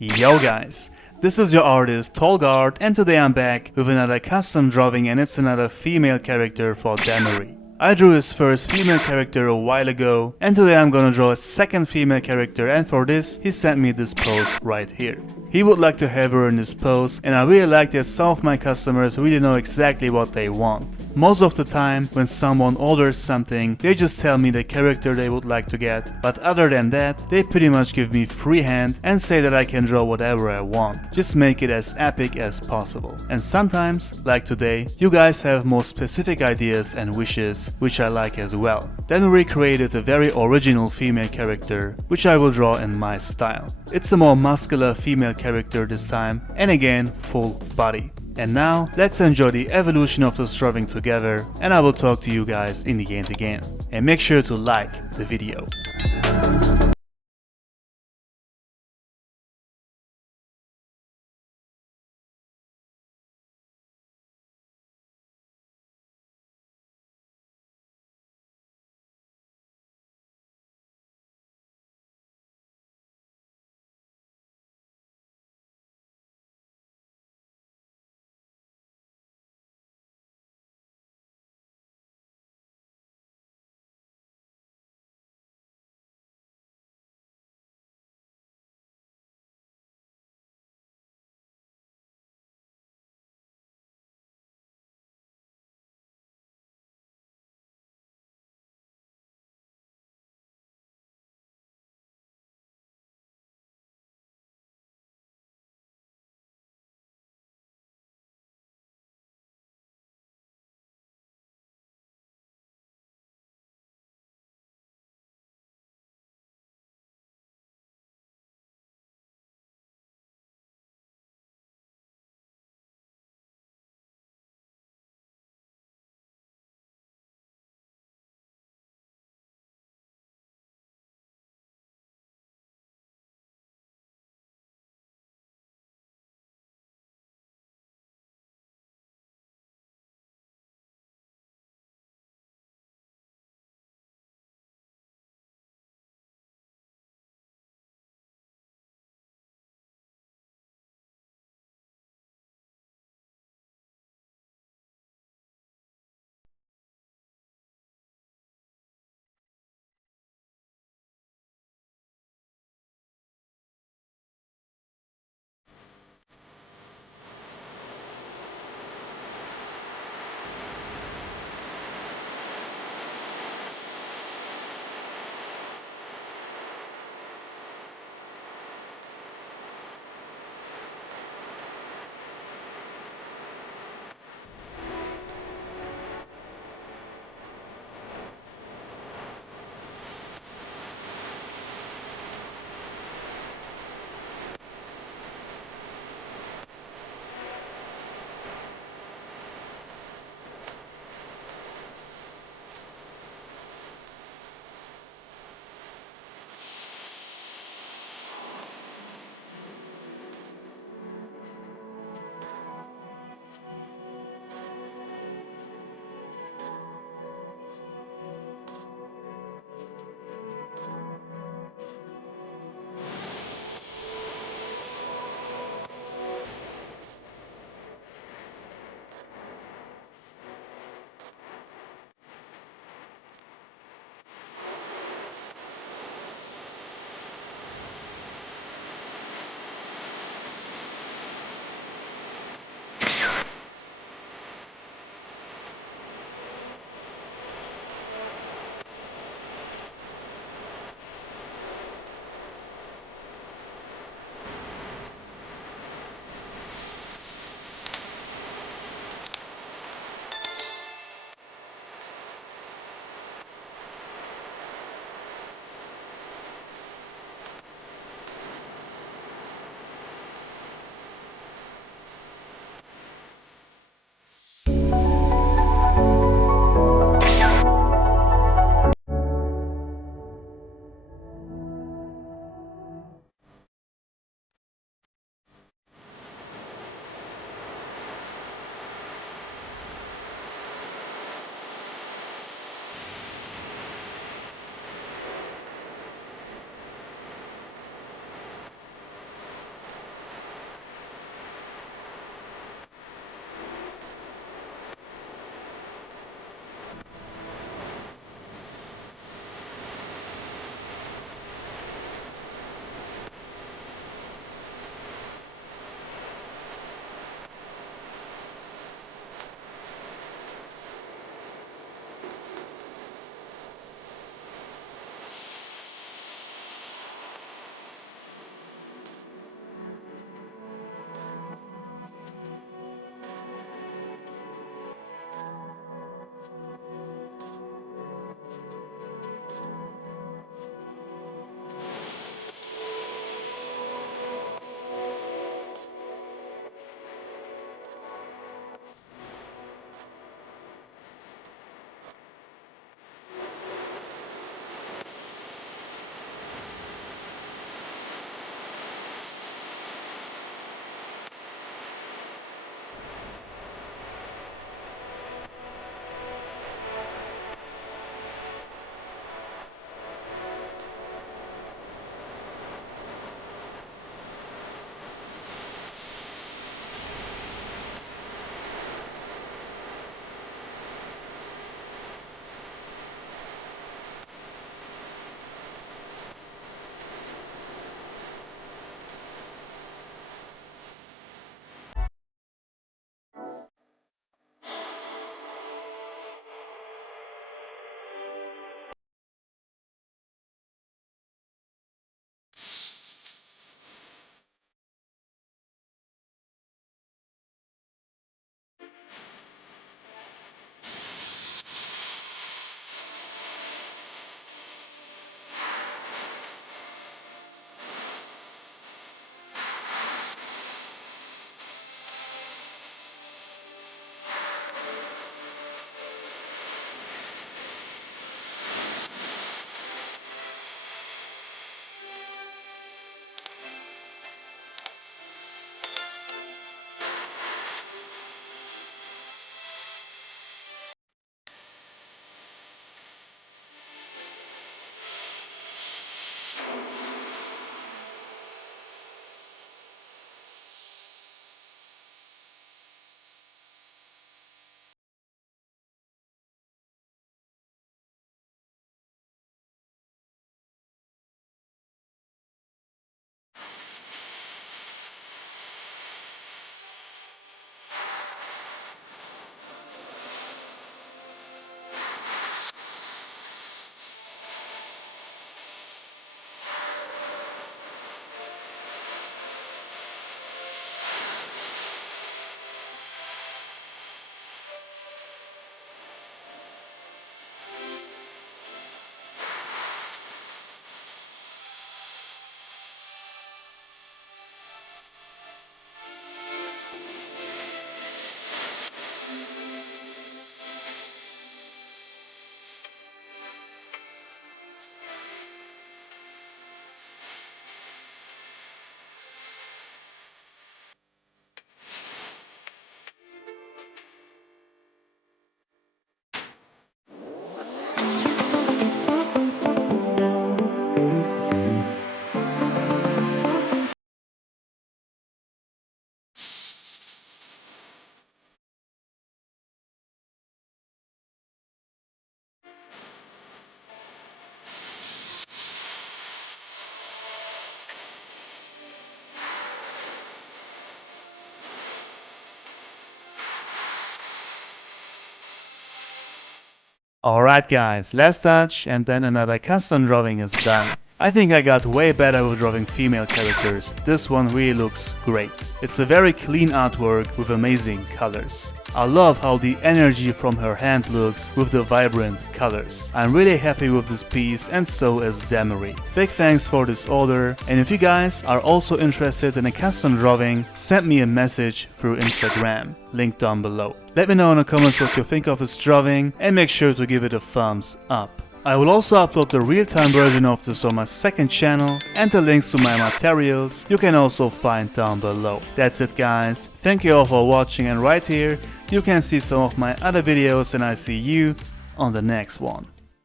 Yo guys, this is your artist Tolg, and today I'm back with another custom drawing, and it's another female character for Demery. I drew his first female character a while ago, and today I'm gonna draw a second female character, and for this he sent me this pose right here. He would like to have her in this pose, and I really like that some of my customers really know exactly what they want. Most of the time, when someone orders something, they just tell me the character they would like to get, but other than that, they pretty much give me free hand and say that I can draw whatever I want. Just make it as epic as possible. And sometimes, like today, you guys have more specific ideas and wishes, which I like as well. Then we created a very original female character, which I will draw in my style. It's a more muscular female character this time, and again, full body. And now, let's enjoy the evolution of this drawing together, and I will talk to you guys in the end again. And make sure to like the video. Alright guys, last touch and then another custom drawing is done. I think I got way better with drawing female characters. This one really looks great. It's a very clean artwork with amazing colors. I love how the energy from her hand looks with the vibrant colors. I'm really happy with this piece and so is Demery. Big thanks for this order, and if you guys are also interested in a custom drawing, send me a message through Instagram, link down below. Let me know in the comments what you think of this drawing and make sure to give it a thumbs up. I will also upload the real-time version of this on my second channel, and the links to my materials you can also find down below. That's it guys, thank you all for watching, and right here you can see some of my other videos, and I see you on the next one.